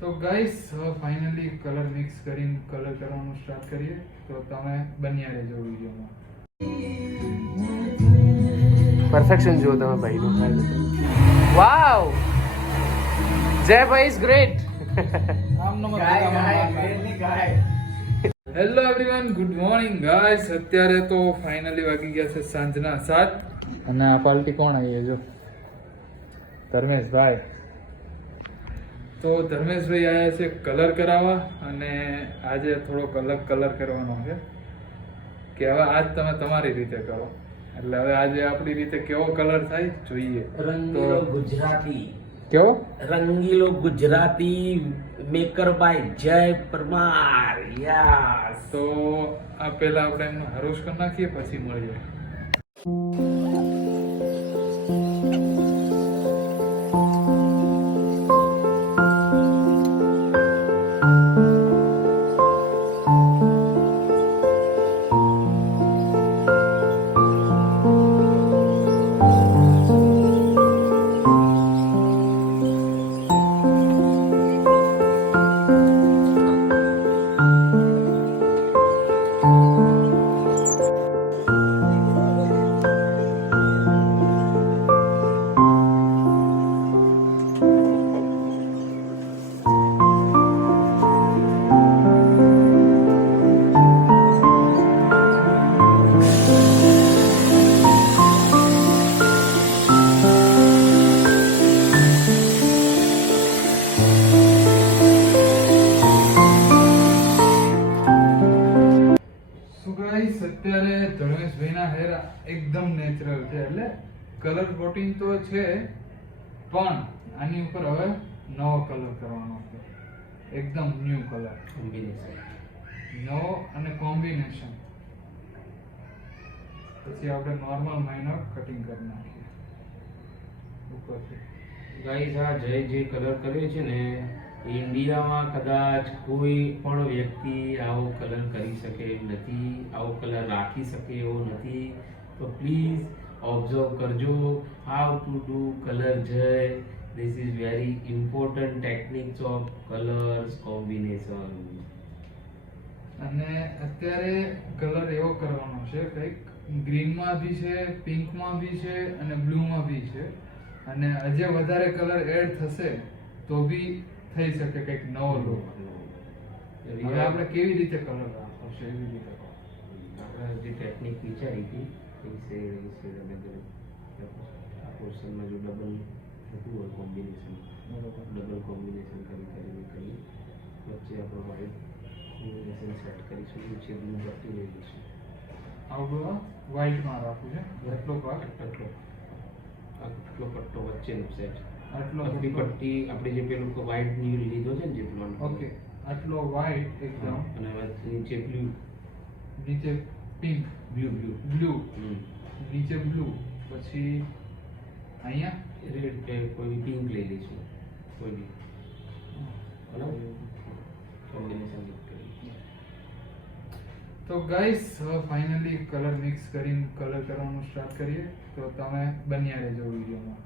તો guys finally colour mix કરીને colour કરવાનું સ્ટાર્ટ કરીએ. તો તમે બન્યા રહેજો વિડીયોમાં. પરફેક્શન જુઓ તમે ભાઈનું. વાવ, જય ભાઈ is great. Hello everyone, good morning guys. અત્યારે તો ફાઇનલી વાગી ગયા છે સાંજના 7 અને આ પાર્ટી કોણ આવી જો ધર્મેશભાઈ. તો ધર્મેશભાઈ આવ્યા છે કલર કરાવવા અને આજે થોડોક અલગ કલર કરવાનો છે કે હવે આજ તમે તમારી રીતે કરો. એટલે હવે આજે આપણી રીતે કેવો કલર થાય જોઈએ. રંગીલો ગુજરાતી, કેવો રંગીલો ગુજરાતી મેકર બાય જય પરમાર. યસ. તો આ પહેલા આપણે એમનો હરોશ કરી નાખીએ, પછી મળીએ. અત્યારે ધર્મેશભાઈના હેર એકદમ નેચરલ છે, એટલે કલર કોટિંગ તો છે પણ આની ઉપર હવે નવો કલર કરવાનો છે, એકદમ ન્યૂ કલર કોમ્બિનેશન નવો અને કોમ્બિનેશન. પછી આપણે નોર્મલ માઇનર કટિંગ કરી નાખીએ ઉપરથી. ગાઈસ, આ જય જે કલર કર્યો છે ને, ઇન્ડિયામાં કદાચ કોઈ પણ વ્યક્તિ આવો કલર કરી શકે એમ નથી, આવો કલર રાખી શકે એવો નથી. તો પ્લીઝ ઓબ્ઝર્વ કરજો હાઉ ટુ ડુ કલર જય. This is very important techniques of colours combination. અને અત્યારે કલર એવો કરવાનો છે, કંઈક ગ્રીનમાં બી છે, પિંકમાં બી છે અને બ્લુમાં બી છે. અને હજે વધારે કલર એડ થશે તો બી થઈ શકે કંઈક નવો લુક. હવે આપણે કેવી રીતે કલર રાખવો છે એવી રીતે આપણે જે ટેકનિક વિચારી હતી આ પોર્શનમાં જો ડબલ થતું હોય કોમ્બિનેશન, ડબલ કોમ્બિનેશન કરી વચ્ચે આપણે વ્હાઈટ કોમ્બિનેશન સેટ કરીશું. નીચે બ્લુ પટ્ટી લઈ લઈશું. આવું વ્હાઈટમાં રાખવું છે. એટલો ભાગ આટલો પટ્ટો વચ્ચેનો સેટ, આટલો આટલી પટ્ટી આપણે જે પેલું વ્હાઈટ ની લીધો છે ને જે બ્લોન્ડ. ઓકે, આટલો વ્હાઈટ એકદમ અને નીચે બ્લુ, નીચે પિંક, બ્લુ નીચે બ્લુ, પછી અહીંયા રેડ કે કોઈ પિંક લઈ લઈશું. કોઈ બી બરાબર કોમ્બિનેશન કરી. તો ગાઈસ ફાઇનલી કલર મિક્સ કરીને કલર કરવાનું સ્ટાર્ટ કરીએ. તો તમે બન્યા રહેજો વિડીયોમાં.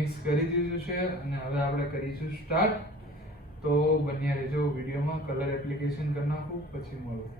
મિક્સ કરી દીધું છે અને હવે આપણે કરીશું સ્ટાર્ટ. તો બન્યા રહેજો વિડીયોમાં. કલર એપ્લિકેશન કરી નાખું પછી મળું.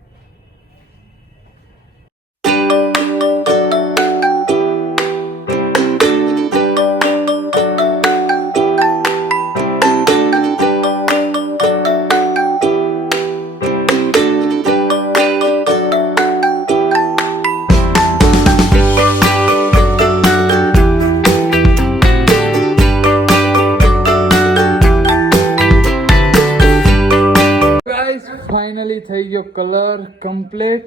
ફાઇનલી થઈ ગયો કલર કમ્પ્લીટ.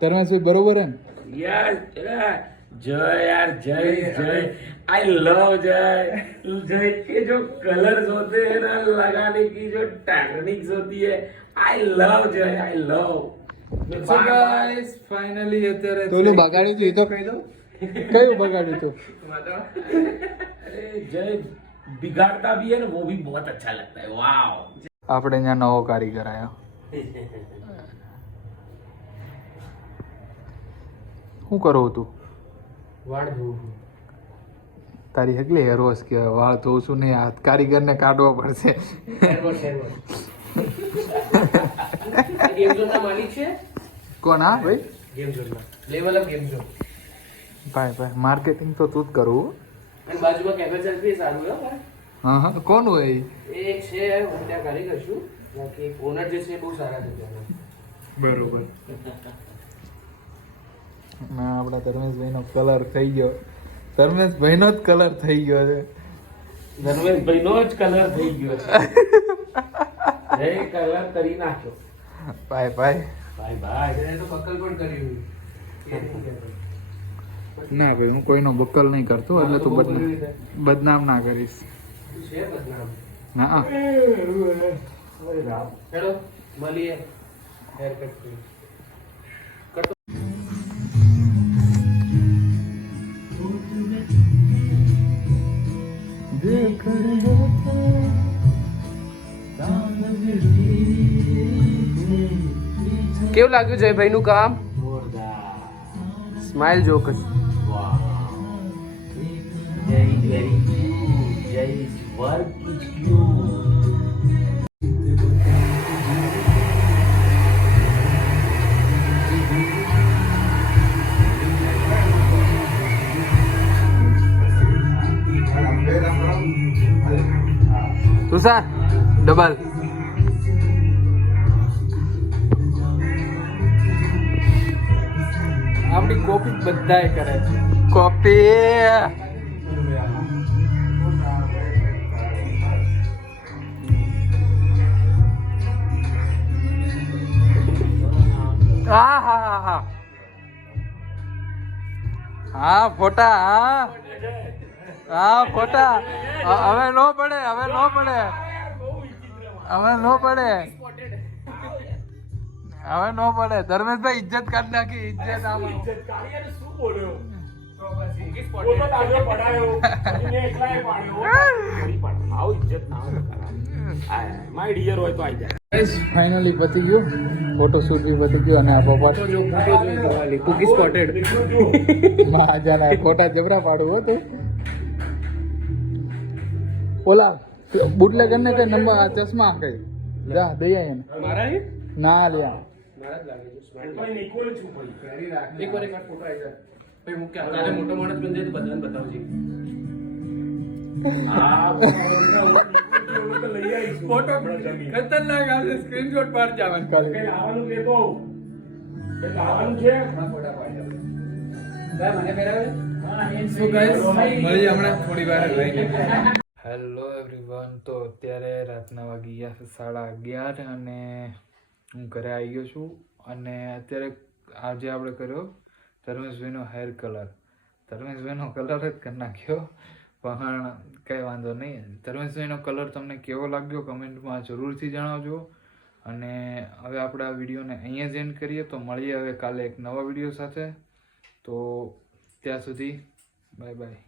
ધર્મેશભાઈ બરોબર હે ને? યસ જય યાર જય जय आई लव जय जय के जो कलर्स होते हैं ना लगाने की जो टेक्निक्स होती है आई लव जय I love. So guys finally અત્યારે તો ઓલું બગાડ્યું હતું એ તો કહી દો. કયું બગાડ્યું હતું? अरे जय बिगाड़ता भी है ना वो भी बहुत अच्छा लगता है. वाओ. આપણે અહીંયા નવો કારીગર આવ્યો. શું કરો તું? વાળ ધોવું. તારી હકલી હેર વોશ કે વાળ ધોઉં છું નહીં, આ કારીગરને કાઢવો પડશે. ગેમ ઝોનના માલિક છે કોણ? હા ભાઈ, ગેમ ઝોનના લેવલ અપ ગેમ ઝોન. ભાઈ માર્કેટિંગ તો તું જ કરવું. અને બાજુમાં કેફે સેલ્ફી સારું હે ભાઈ. હા હા, કોણ હોય? એક છે હું ત્યાં કારીગર છું, બાકી ઓનર જે છે બહુ સારા છે ત્યાંના. બરોબર. ના, આપણા ધર્મેશભાઈનો કલર થઈ ગયો. ધર્મેશભાઈનો જ કલર થઈ ગયો છે. ધર્મેશભાઈ નો જ કલર થઈ ગયો છે. જય કલર કરી નાખ્યો. Bye bye. Bye bye. એને તો બકલ પણ કર્યું. એ નહીં કહેતો. ના ભાઈ, હું કોઈનો બકલ નહીં કરતો, એટલે તું બદનામ ના કરીશ. તું છે બદનામ. ના હેલો મળીએ હેર કટ કરી. કેવું લાગ્યું જયભાઈ નું કામ? સ્માઇલ જો કશ. Jay is very cute. Jay's work is cute. Tushar double. આપણી કોપી બધાય કરે છે. કોપી હા હા હા હા હા ફોટા. હા ફોટા. હવે નો પડે, હવે નો પડે, હવે નો પડે, હવે નો પડે. ધર્મેશભાઈ ઇજ્જત કાઢી નાખી. ઇજ્જત આમાં ફાઇનલી પતી ગયું. ફોટોશૂટ બી પતી ગયું અને આ પોપટ કુકી સ્પોટેડ. મહાજાના ખોટા જબરા પાડવું હતું. ઓલા બુટલેગર ને કઈ નંબર આ ચશ્મા કઈ જા દઈ એને. મારા હે? ના લ્યા, મારા જ લાગે છે. સ્માઇલ એક વાર ફોટો આવી જાય ભાઈ. મૂક્યા તારે મોટો માણસ બની જાય તો બધાને બતાવજે. ફોટો ખતરનાક આવશે. સ્ક્રીનશોટ પાડ જવાનું. મળીએ હમણાં થોડી વાર રહીને. Hello everyone. તો અત્યારે રાતના વાગી ગયા છે 11:30 અને હું ઘરે આવી ગયો છું. અને અત્યારે આજે આપણે કર્યો ધર્મેશભાઈનો હેર કલર. ધર્મેશભાઈનો કલર જ કરી નાખ્યો, પણ કંઈ વાંધો નહીં. ધર્મેશભાઈનો કલર તમને કેવો લાગ્યો કમેન્ટમાં જરૂરથી જણાવજો. અને હવે આપણે આ વિડીયોને અહીંયા જ એન્ડ કરીએ. તો મળીએ હવે કાલે એક નવા વિડીયો સાથે. તો ત્યાં સુધી બાય બાય.